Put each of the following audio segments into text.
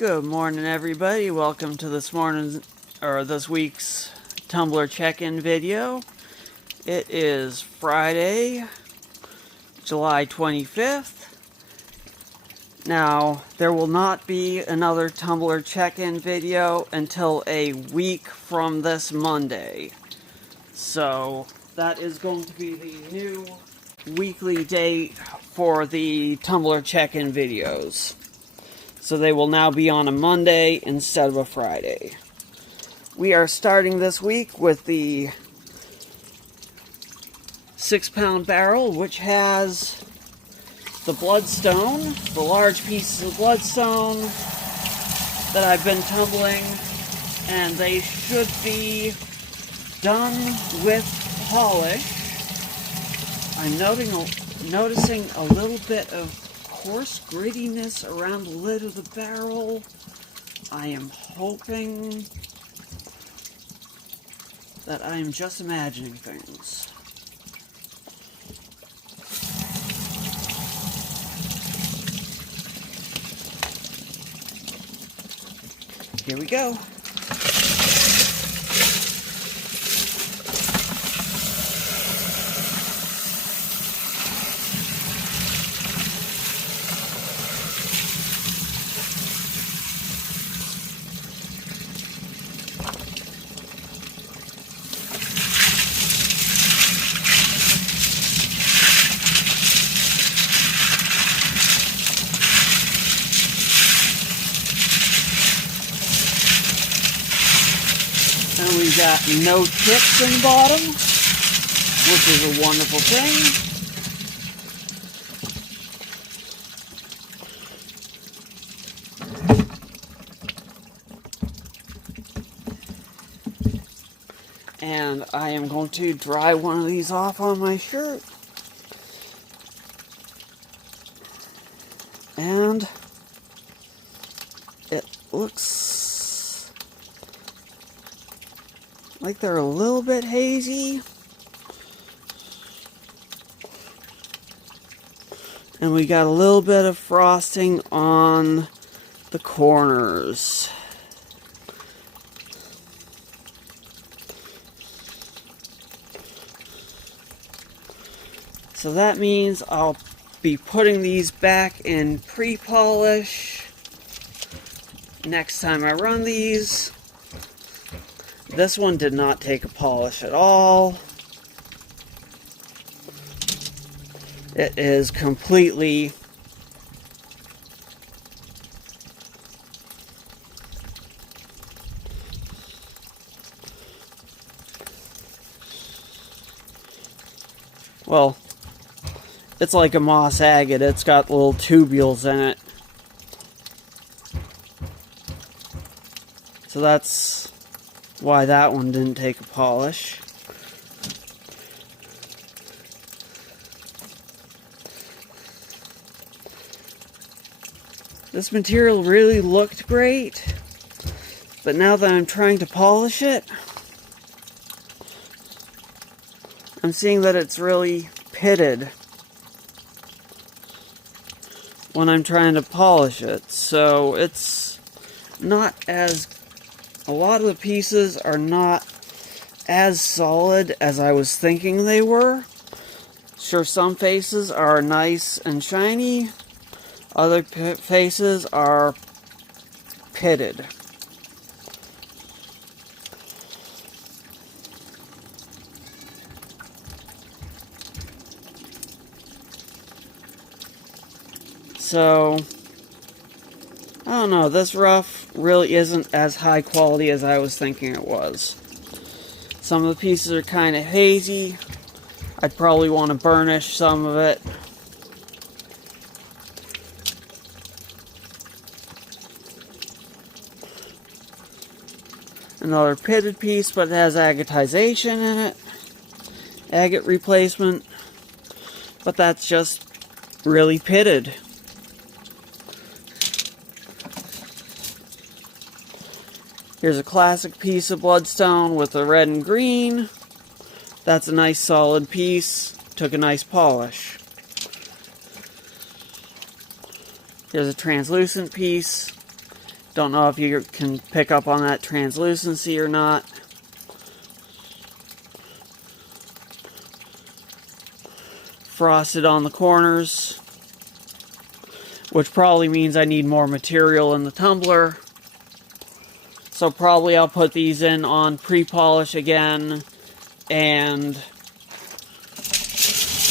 Good morning, everybody. Welcome to this week's tumbler check-in video. It is Friday, July 25th. Now, there will not be another tumbler check-in video until a week from this Monday. So, that is going to be the new weekly date for the tumbler check-in videos. So they will now be on a Monday instead of a Friday. We are starting this week with the 6-pound barrel, which has the bloodstone, the large pieces of bloodstone that I've been tumbling, and they should be done with polish. I'm noticing a little bit of coarse grittiness around the lid of the barrel. I am hoping that I am just imagining things. Here we go. And we got no chips in the bottom, which is a wonderful thing. And I am going to dry one of these off on my shirt. And it looks like they're a little bit hazy. And we got a little bit of frosting on the corners. So that means I'll be putting these back in pre-polish next time I run these. This one did not take a polish at all. It is completely well, it's like a moss agate. It's got little tubules in it. So that's why that one didn't take a polish. This material really looked great, but now that I'm trying to polish it, I'm seeing that it's really pitted when I'm trying to polish it. So it's not as, a lot of the pieces are not as solid as I was thinking they were. Sure, some faces are nice and shiny. Other faces are pitted. So, I don't know, this rough really isn't as high quality as I was thinking it was. Some of the pieces are kind of hazy. I'd probably want to burnish some of it. Another pitted piece, but it has agatization in it. Agate replacement. But that's just really pitted. Here's a classic piece of bloodstone with the red and green. That's a nice solid piece. Took a nice polish. Here's a translucent piece. Don't know if you can pick up on that translucency or not. Frosted on the corners, which probably means I need more material in the tumbler. So probably I'll put these in on pre-polish again, and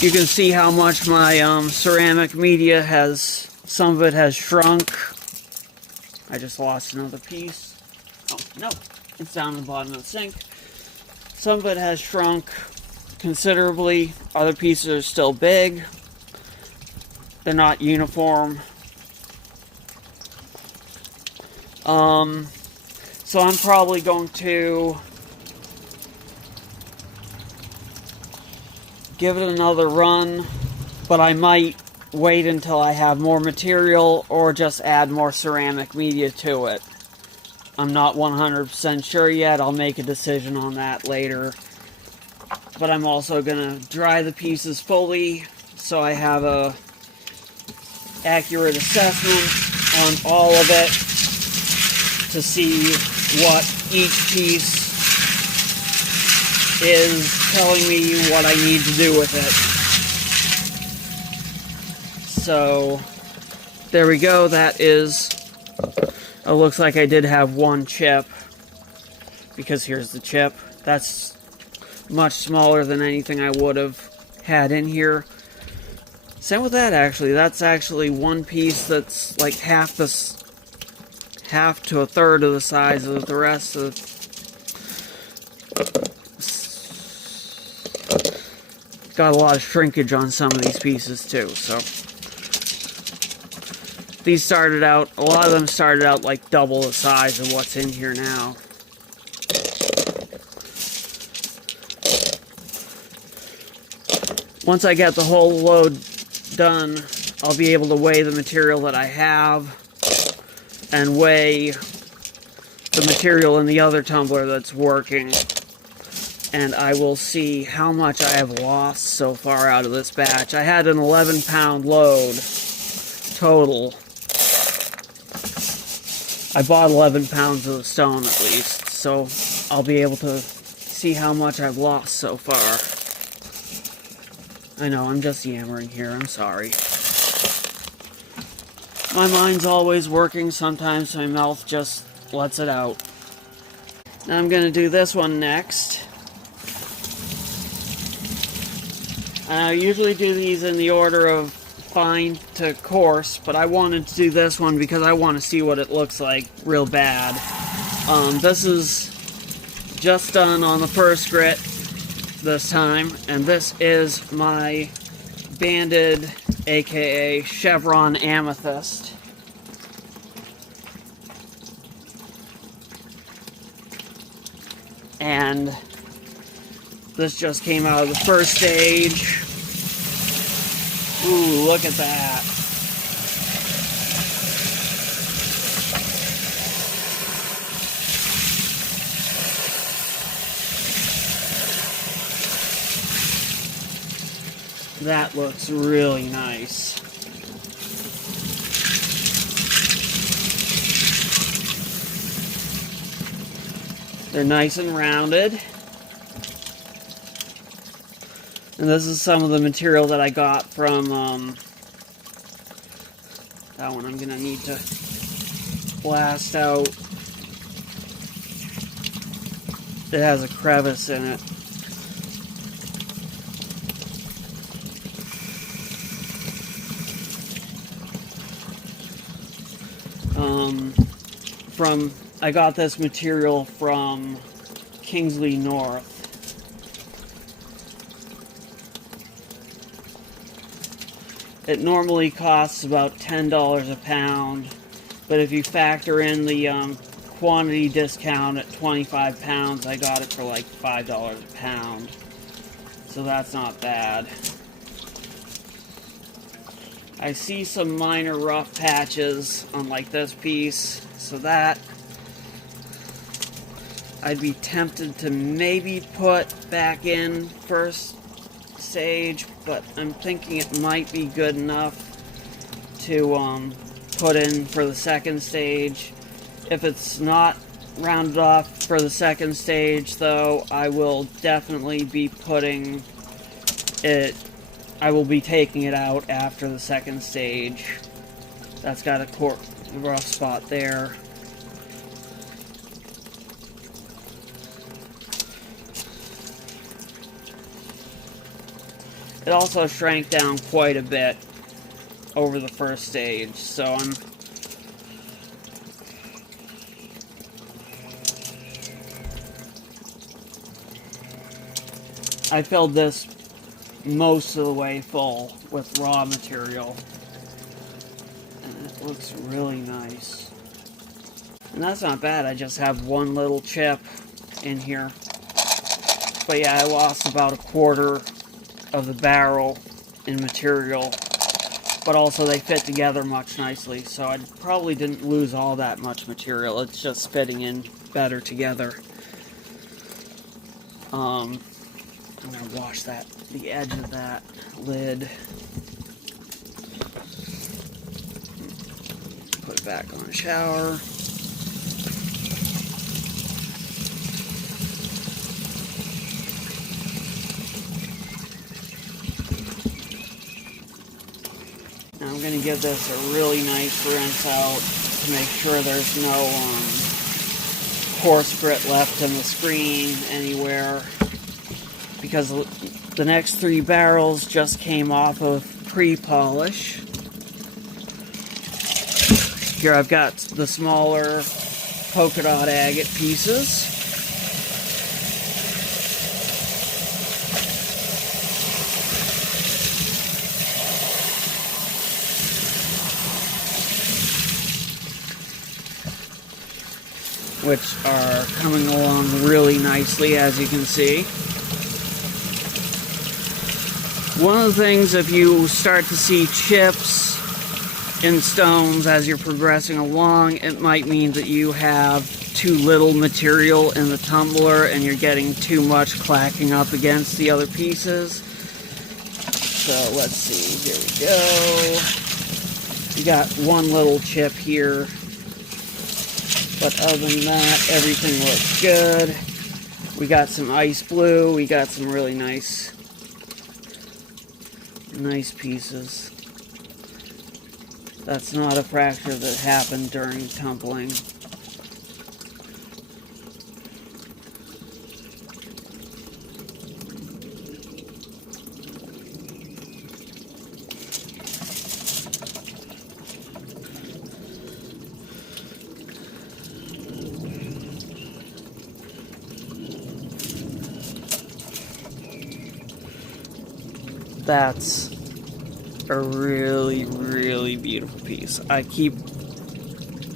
you can see how much my ceramic media has, some of it has shrunk. I just lost another piece. Oh, no, it's down in the bottom of the sink. Some of it has shrunk considerably. Other pieces are still big. They're not uniform. So I'm probably going to give it another run, but I might wait until I have more material or just add more ceramic media to it. I'm not 100% sure yet. I'll make a decision on that later. But I'm also going to dry the pieces fully so I have a accurate assessment on all of it to see what each piece is telling me what I need to do with it. So there we go. That is, it looks like I did have one chip, because here's the chip. That's much smaller than anything I would have had in here. Same with that, actually. That's actually one piece that's like half to a third of the size of the rest of got a lot of shrinkage on some of these pieces too. So these started out, a lot of them started out like double the size of what's in here now. Once I get the whole load done, I'll be able to weigh the material that I have and weigh the material in the other tumbler that's working, and I will see how much I have lost so far out of this batch. I had an 11-pound load total. I bought 11 pounds of the stone at least, so I'll be able to see how much I've lost so far. I know, I'm just yammering here, I'm sorry. My mind's always working, sometimes my mouth just lets it out. Now I'm going to do this one next. I usually do these in the order of fine to coarse, but I wanted to do this one because I want to see what it looks like real bad. This is just done on the first grit this time, and this is my banded, aka chevron amethyst. And this just came out of the first stage. Ooh, look at that. That looks really nice. They're nice and rounded. And this is some of the material that I got from, that one I'm going to need to blast out. It has a crevice in it. I got this material from Kingsley North. It normally costs about $10 a pound, but if you factor in the quantity discount at 25 pounds, I got it for like $5 a pound. So that's not bad. I see some minor rough patches on like this piece, so that I'd be tempted to maybe put back in first stage, but I'm thinking it might be good enough to put in for the second stage. If it's not rounded off for the second stage, though, I will definitely be putting it, I will be taking it out after the second stage. That's got a rough spot there. It also shrank down quite a bit over the first stage, so I filled this most of the way full with raw material, and it looks really nice. And that's not bad, I just have one little chip in here. But yeah, I lost about a quarter of the barrel in material, but also they fit together much nicely, so I probably didn't lose all that much material. It's just fitting in better together. I'm gonna wash the edge of that lid. Put it back on the shower. Now I'm going to give this a really nice rinse out to make sure there's no coarse grit left in the screen anywhere, because the next 3 barrels just came off of pre-polish. Here I've got the smaller polka dot agate pieces. Which are coming along really nicely, as you can see. One of the things, if you start to see chips in stones as you're progressing along, it might mean that you have too little material in the tumbler and you're getting too much clacking up against the other pieces. So let's see, here we go. You got one little chip here. But other than that, everything looks good. We got some ice blue. We got some really nice pieces. That's not a fracture that happened during tumbling. That's a really, really beautiful piece. I keep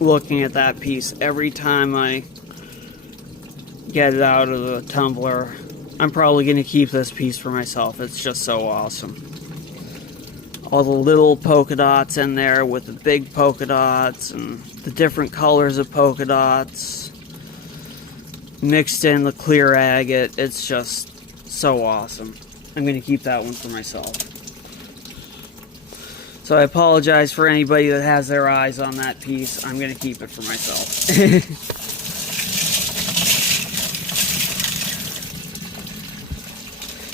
looking at that piece every time I get it out of the tumbler. I'm probably going to keep this piece for myself. It's just so awesome. All the little polka dots in there with the big polka dots and the different colors of polka dots mixed in the clear agate. It's just so awesome. I'm going to keep that one for myself. So I apologize for anybody that has their eyes on that piece. I'm going to keep it for myself.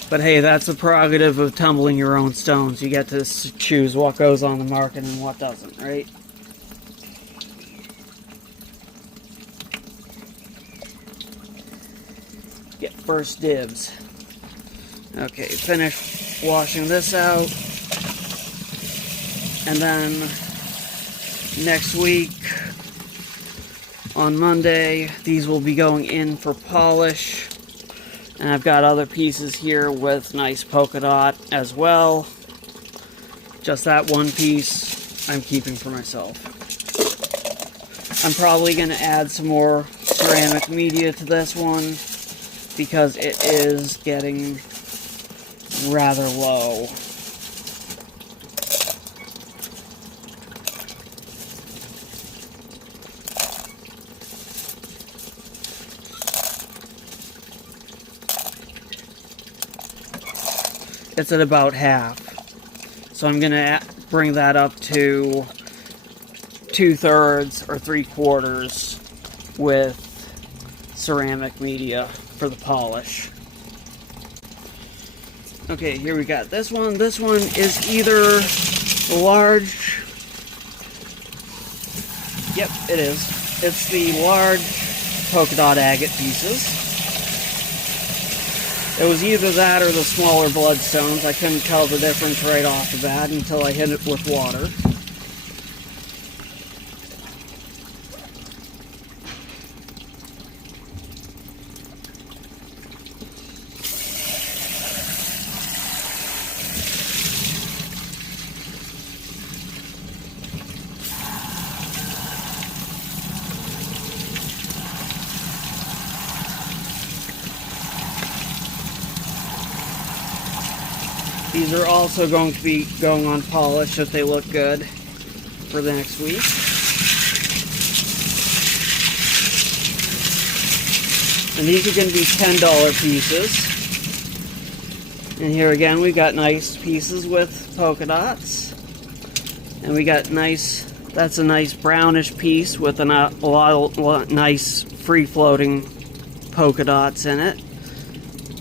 But hey, that's the prerogative of tumbling your own stones. You get to choose what goes on the market and what doesn't, right? Get first dibs. Okay, finish washing this out. And then next week, on Monday, these will be going in for polish. And I've got other pieces here with nice polka dot as well. Just that one piece I'm keeping for myself. I'm probably going to add some more ceramic media to this one because it is getting rather low. It's at about half. So I'm going to bring that up to 2/3 or 3/4 with ceramic media for the polish. Okay, here we got this one. This one is either the large... Yep, it is. It's the large polka dot agate pieces. It was either that or the smaller bloodstones. I couldn't tell the difference right off the bat until I hit it with water. These are also going to be going on polish if they look good for the next week. And these are going to be $10 pieces. And here again we got nice pieces with polka dots. And we got nice, that's a nice brownish piece with a lot nice free-floating polka dots in it.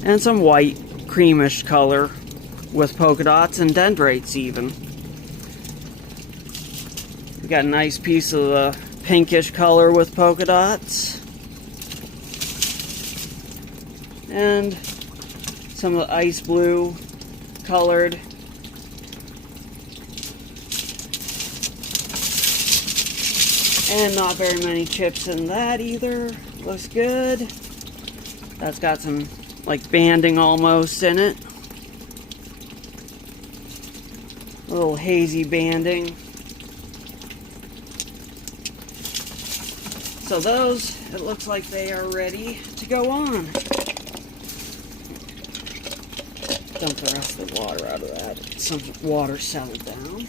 And some white, creamish color with polka dots and dendrites even. We got a nice piece of the pinkish color with polka dots. And some of the ice blue colored. And not very many chips in that either. Looks good. That's got some like banding almost in it. A little hazy banding. So those, it looks like they are ready to go on. Dump the rest of the water out of that. Some water settled down.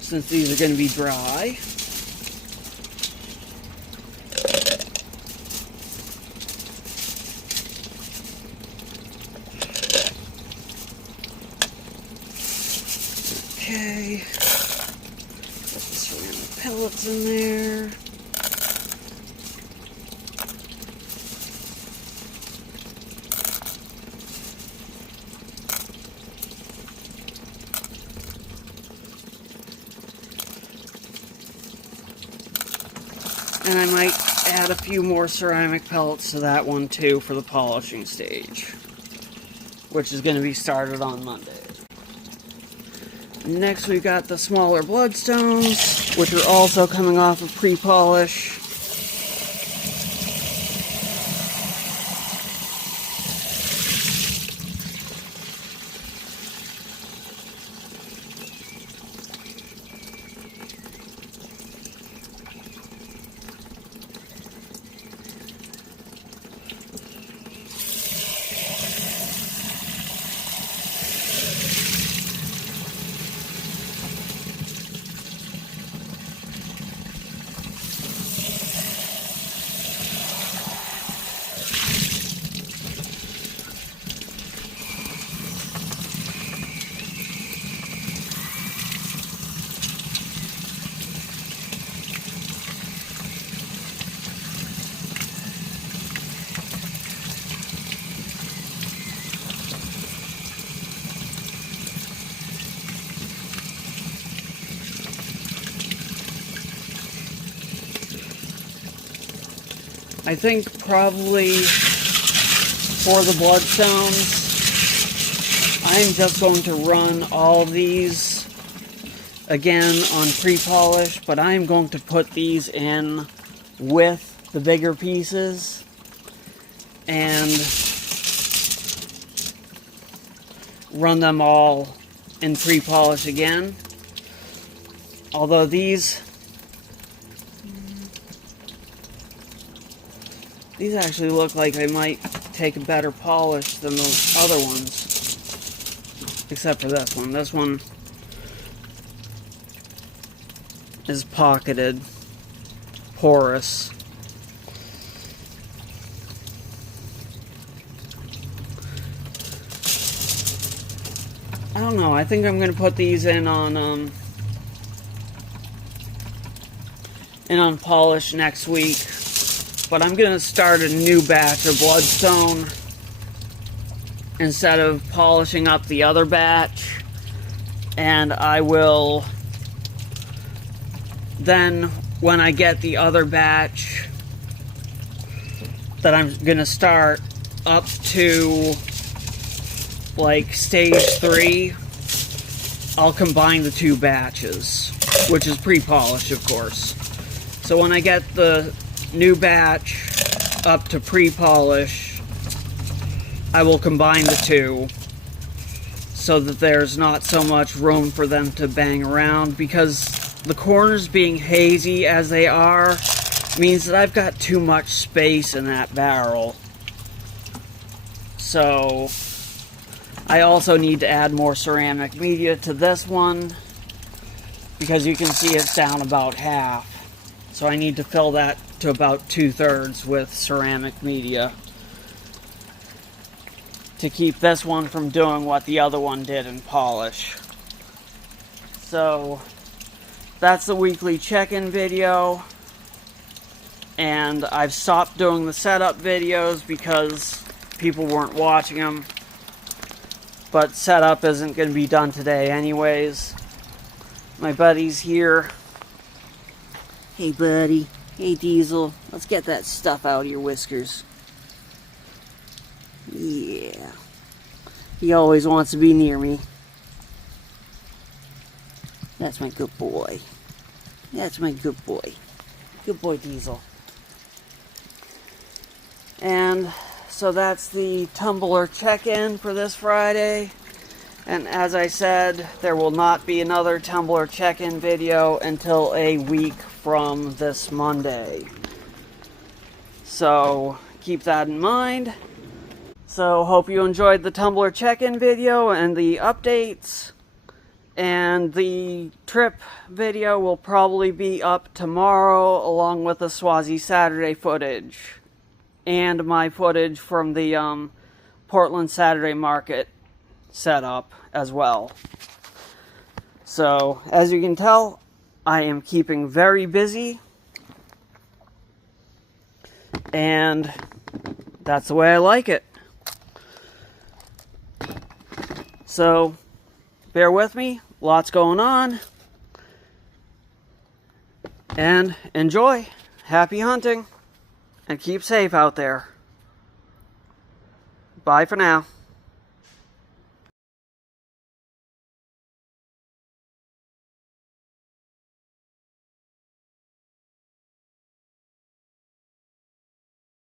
Since these are going to be dry. Okay, put the ceramic pellets in there. And I might add a few more ceramic pellets to that one too for the polishing stage, which is going to be started on Monday. Next we've got the smaller bloodstones, which are also coming off of pre-polish. I think probably for the bloodstones, I'm just going to run all of these again on pre-polish, but I'm going to put these in with the bigger pieces and run them all in pre-polish again. Although these actually look like they might take a better polish than the other ones. Except for this one. This one is pocketed, porous. I don't know, I think I'm going to put these in on and unpolished next week. But I'm going to start a new batch of bloodstone instead of polishing up the other batch. And I will then, when I get the other batch that I'm going to start up to like stage 3, I'll combine the two batches, which is pre-polished, of course. So when I get the new batch up to pre-polish, I will combine the two so that there's not so much room for them to bang around, because the corners being hazy as they are means that I've got too much space in that barrel. So I also need to add more ceramic media to this one, because you can see it's down about half. So I need to fill that to about 2/3 with ceramic media to keep this one from doing what the other one did in polish. So that's the weekly check-in video. And I've stopped doing the setup videos because people weren't watching them. But setup isn't going to be done today anyways. My buddy's here. Hey buddy. Hey Diesel. Let's get that stuff out of your whiskers. Yeah. He always wants to be near me. That's my good boy. That's my good boy. Good boy, Diesel. And so that's the tumbler check-in for this Friday. And as I said, there will not be another tumbler check-in video until a week from this Monday. So keep that in mind. So hope you enjoyed the tumbler check-in video and the updates. And the trip video will probably be up tomorrow, along with the Swazi Saturday footage. And my footage from the Portland Saturday Market setup as well. So, as you can tell, I am keeping very busy. And that's the way I like it. So, bear with me. Lots going on. And enjoy. Happy hunting. And keep safe out there. Bye for now.